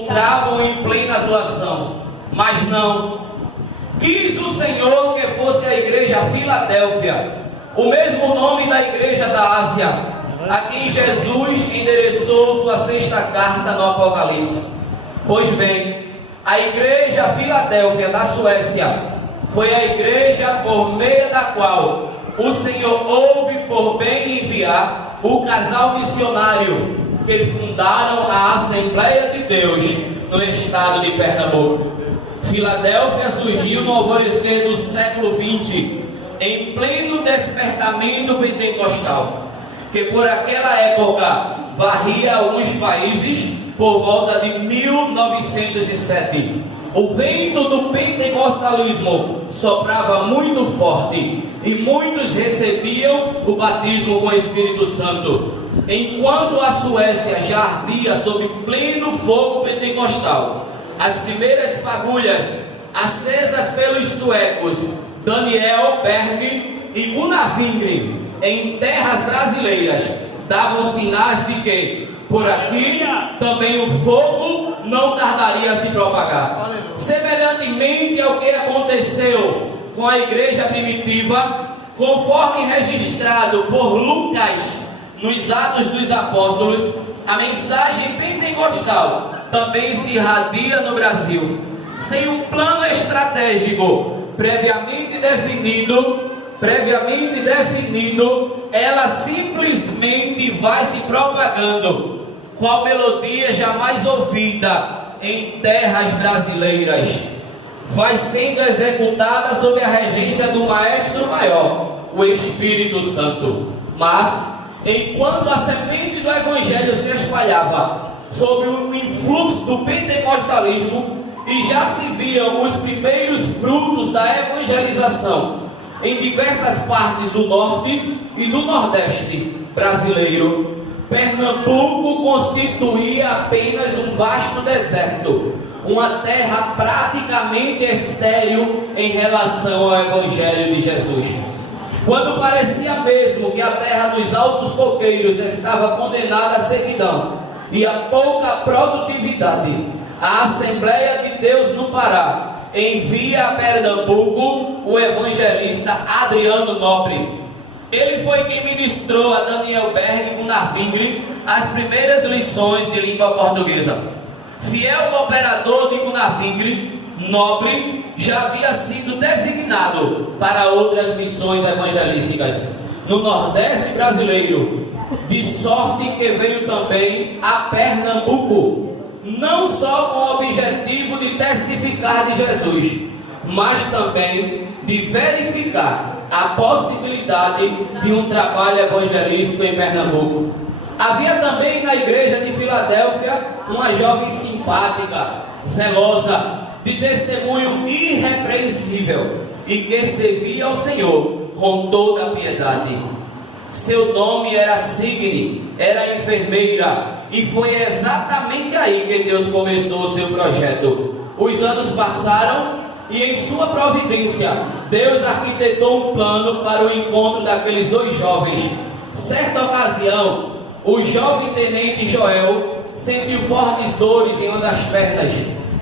entravam em plena atuação, mas não. Quis o Senhor que fosse a igreja Filadélfia, o mesmo nome da igreja da Ásia, a quem Jesus endereçou sua sexta carta no Apocalipse. Pois bem, a igreja Filadélfia da Suécia foi a igreja por meio da qual o Senhor houve por bem enviar o casal missionário que fundaram a Assembleia de Deus no estado de Pernambuco. Filadélfia surgiu no alvorecer do século XX, em pleno despertamento pentecostal, que por aquela época varria alguns países por volta de 1907. O vento do pentecostalismo soprava muito forte e muitos recebiam o batismo com o Espírito Santo, enquanto a Suécia já ardia sob pleno fogo pentecostal. As primeiras fagulhas acesas pelos suecos Daniel Berg e Gunnar Wingren em terras brasileiras davam sinais de que por aqui também o fogo não tardaria a se propagar. Semelhantemente ao que aconteceu com a igreja primitiva, conforme registrado por Lucas nos Atos dos Apóstolos, a mensagem pentecostal também se irradia no Brasil. Sem um plano estratégico previamente definido, ela simplesmente vai se propagando, qual melodia jamais ouvida em terras brasileiras, vai sendo executada sob a regência do Maestro Maior, o Espírito Santo. Mas, enquanto a semente do Evangelho se espalhava sobre o influxo do pentecostalismo e já se viam os primeiros frutos da evangelização em diversas partes do norte e do nordeste brasileiro, Pernambuco constituía apenas um vasto deserto, uma terra praticamente estéril em relação ao Evangelho de Jesus. Quando parecia mesmo que a terra dos altos coqueiros estava condenada à sequidão e a pouca produtividade, a Assembleia de Deus no Pará envia a Pernambuco o evangelista Adriano Nobre. Ele foi quem ministrou a Daniel Berg e Gunnar Wingren as primeiras lições de língua portuguesa. Fiel cooperador de Gunnar Wingren, Nobre já havia sido designado para outras missões evangelísticas no Nordeste brasileiro, de sorte que veio também a Pernambuco, não só com o objetivo de testificar de Jesus, mas também de verificar a possibilidade de um trabalho evangelístico em Pernambuco. Havia também na igreja de Filadélfia uma jovem simpática, zelosa, de testemunho irrepreensível e que servia ao Senhor com toda a piedade. Seu nome era Signe, era enfermeira, e foi exatamente aí que Deus começou o seu projeto. Os anos passaram e em sua providência Deus arquitetou um plano para o encontro daqueles dois jovens. Certa ocasião, o jovem tenente Joel sentiu fortes dores em uma das pernas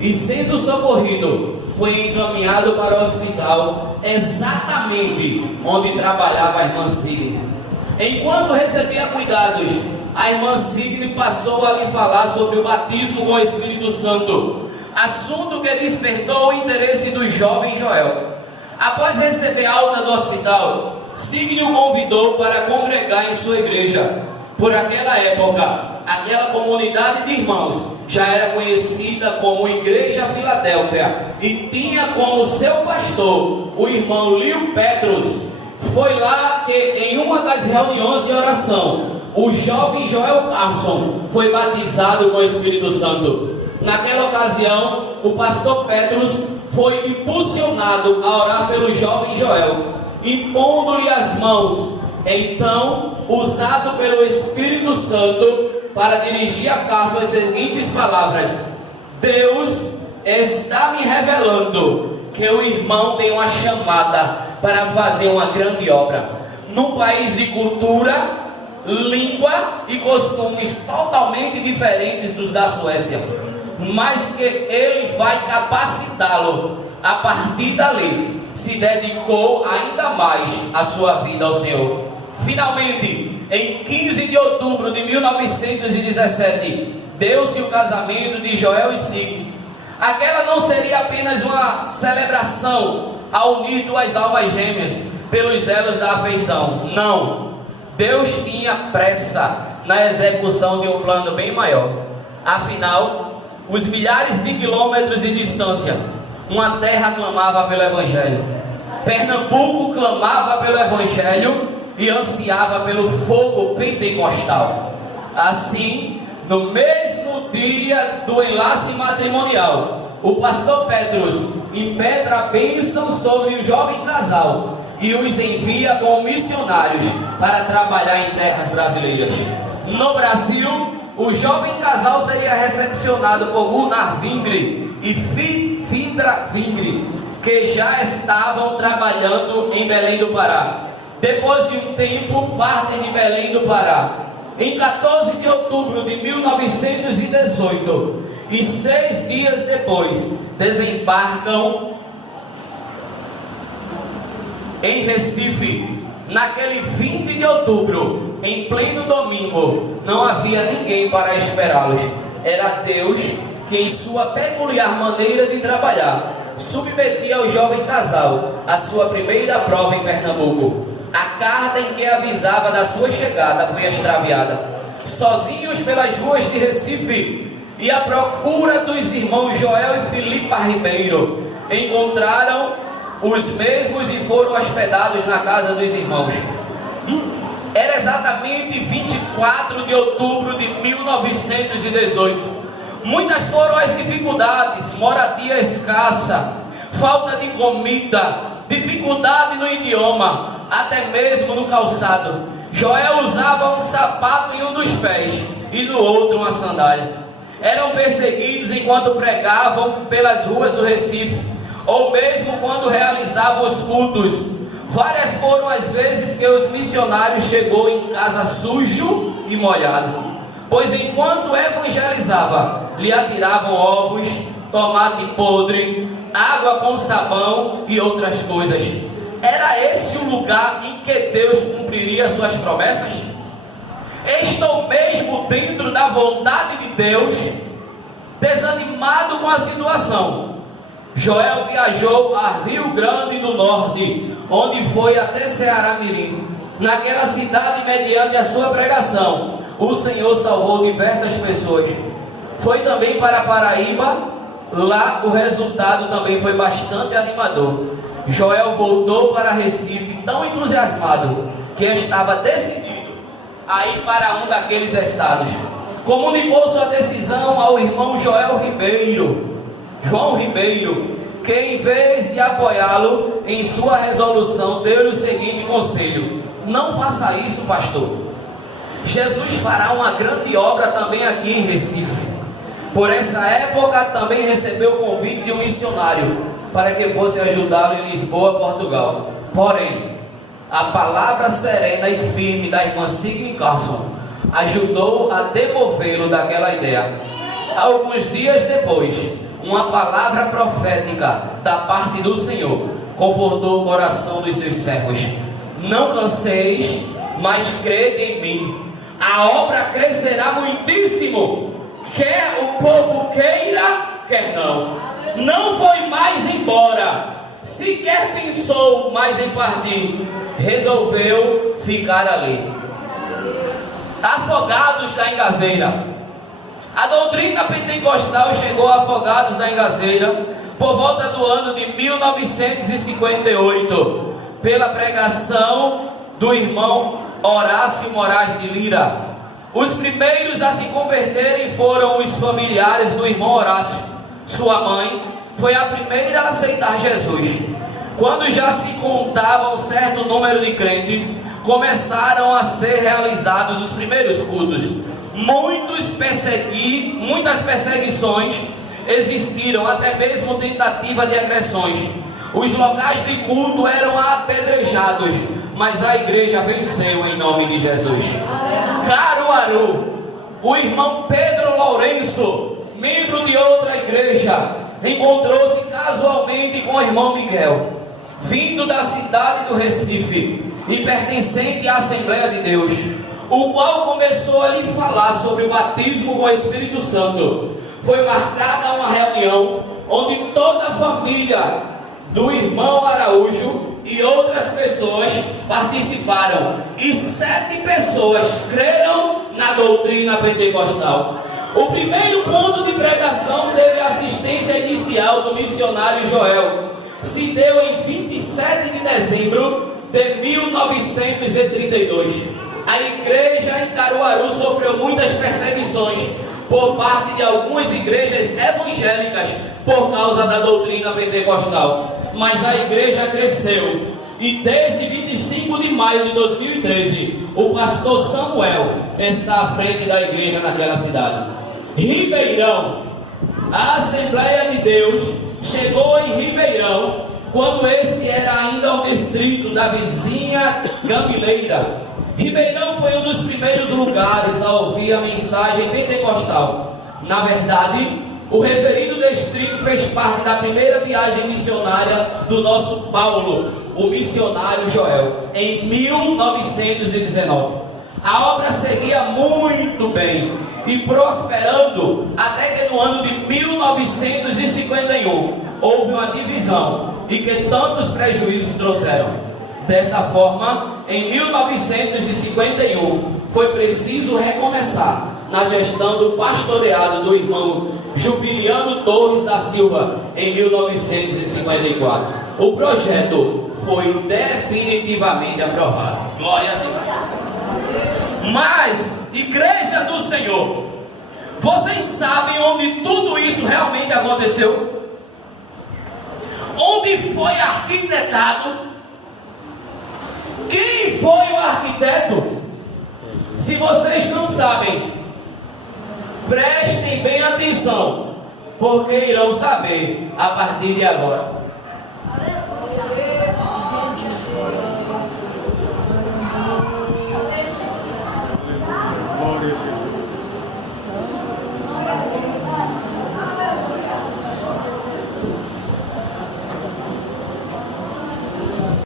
e, sendo socorrido, foi encaminhado para o hospital, exatamente onde trabalhava a irmã Signe. Enquanto recebia cuidados, a irmã Signe passou a lhe falar sobre o batismo com o Espírito Santo, assunto que despertou o interesse do jovem Joel. Após receber alta do hospital, Signe o convidou para congregar em sua igreja. Por aquela época, aquela comunidade de irmãos já era conhecida como Igreja Filadélfia e tinha como seu pastor o irmão Leo Petrus. Foi lá que, em uma das reuniões de oração, o jovem Joel Carlson foi batizado com o Espírito Santo. Naquela ocasião, o pastor Petrus foi impulsionado a orar pelo jovem Joel, impondo-lhe as mãos. Então, usado pelo Espírito Santo para dirigir a Carlson as seguintes palavras: Deus está me revelando que o irmão tem uma chamada para fazer uma grande obra num país de cultura, língua e costumes totalmente diferentes dos da Suécia. mas que ele vai capacitá-lo. A partir dali, se dedicou ainda mais a sua vida ao Senhor. Finalmente, em 15 de outubro de 1917, deu-se o casamento de Joel e Sig. Aquela não seria apenas uma celebração a unir duas almas gêmeas pelos elos da afeição. Não, Deus tinha pressa na execução de um plano bem maior. Afinal, os milhares de quilômetros de distância, uma terra clamava pelo Evangelho. Pernambuco clamava pelo Evangelho e ansiava pelo fogo pentecostal. Assim, no mesmo dia do enlace matrimonial, o pastor Petrus impetra a bênção sobre o jovem casal e os envia como missionários para trabalhar em terras brasileiras. No Brasil, o jovem casal seria recepcionado por Gunnar Vingre e Findra Vingre, que já estavam trabalhando em Belém do Pará. Depois de um tempo, partem de Belém do Pará. Em 14 de outubro de 1918, e 6 dias depois, desembarcam em Recife. Naquele 20 de outubro, em pleno domingo, não havia ninguém para esperá-los. Era Deus que, em sua peculiar maneira de trabalhar, submetia ao jovem casal a sua primeira prova em Pernambuco. A carta em que avisava da sua chegada foi extraviada. Sozinhos pelas ruas de Recife e à procura dos irmãos Joel e Filipa Ribeiro, encontraram os mesmos e foram hospedados na casa dos irmãos. Era exatamente 24 de outubro de 1918. Muitas foram as dificuldades: moradia escassa, falta de comida, dificuldade no idioma, até mesmo no calçado. Joel usava um sapato em um dos pés e no outro uma sandália. Eram perseguidos enquanto pregavam pelas ruas do Recife, ou mesmo quando realizavam os cultos. Várias foram as vezes que os missionários chegou em casa sujo e molhado, pois enquanto evangelizava, lhe atiravam ovos, tomate podre, água com sabão e outras coisas. Era esse o lugar em que Deus cumpriria suas promessas? Estou mesmo dentro da vontade de Deus, desanimado com a situação. Joel viajou a Rio Grande do Norte, onde foi até Ceará Mirim. Naquela cidade, mediante a sua pregação, o Senhor salvou diversas pessoas. Foi também para Paraíba. Lá o resultado também foi bastante animador. Joel voltou para Recife tão entusiasmado que estava decidido a ir para um daqueles estados. Comunicou sua decisão ao irmão João Ribeiro, que em vez de apoiá-lo em sua resolução, deu-lhe o seguinte conselho: não faça isso, pastor. Jesus fará uma grande obra também aqui em Recife. Por essa época também recebeu o convite de um missionário para que fosse ajudá-lo em Lisboa, Portugal. Porém, a palavra serena e firme da irmã Sigrid Carson ajudou a demovê-lo daquela ideia. Alguns dias depois, uma palavra profética da parte do Senhor confortou o coração dos seus servos: não canseis, mas crede em mim. A obra crescerá muitíssimo, quer o povo queira, quer não. Não foi mais embora, sequer pensou mais em partir. Resolveu ficar ali. Afogados da Engazeira. A doutrina pentecostal chegou a Afogados da Engazeira por volta do ano de 1958, pela pregação do irmão Horácio Moraes de Lira. Os primeiros a se converterem foram os familiares do irmão Horácio. Sua mãe foi a primeira a aceitar Jesus. Quando já se contava um certo número de crentes, começaram a ser realizados os primeiros cultos. Muitas perseguições existiram, até mesmo tentativa de agressões. Os locais de culto eram apedrejados, mas a igreja venceu em nome de Jesus. Caruaru, o irmão Pedro Lourenço membro de outra igreja, encontrou-se casualmente com o irmão Miguel, vindo da cidade do Recife e pertencente à Assembleia de Deus, o qual começou a lhe falar sobre o batismo com o Espírito Santo. Foi marcada uma reunião onde toda a família do irmão Araújo e outras pessoas participaram, e 7 pessoas creram na doutrina pentecostal. O primeiro ponto de pregação teve a assistência inicial do missionário Joel. Se deu em 27 de dezembro de 1932. A igreja em Caruaru sofreu muitas perseguições por parte de algumas igrejas evangélicas por causa da doutrina pentecostal, mas a igreja cresceu, e desde 25 de maio de 2013 o pastor Samuel está à frente da igreja naquela cidade. Ribeirão, a Assembleia de Deus chegou em Ribeirão quando esse era ainda um distrito da vizinha Gambileira. Ribeirão foi um dos primeiros lugares a ouvir a mensagem pentecostal. Na verdade, o referido distrito fez parte da primeira viagem missionária do nosso Paulo, o missionário Joel, em 1919. A obra seguia muito bem e prosperando, até que no ano de 1951 houve uma divisão e que tantos prejuízos trouxeram. Dessa forma, em 1951 foi preciso recomeçar na gestão do pastoreado do irmão Jubiliano Torres da Silva em 1954. O projeto foi definitivamente aprovado. Glória a Deus. Mas, Igreja do Senhor, vocês sabem onde tudo isso realmente aconteceu? Onde foi arquitetado? Quem foi o arquiteto? Se vocês não sabem, prestem bem atenção, porque irão saber a partir de agora.